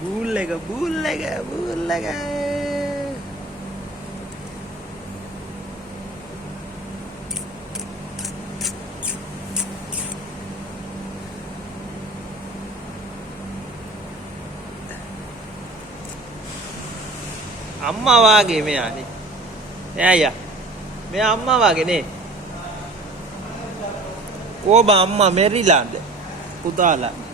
බූල් එක බූල් එක බූල් එක. අම්මා වාගේ මෙයානේ. එයා මෙයා අම්මා වාගේ නේ. ඕබ අම්මා මෙරිලාද පුතාලා.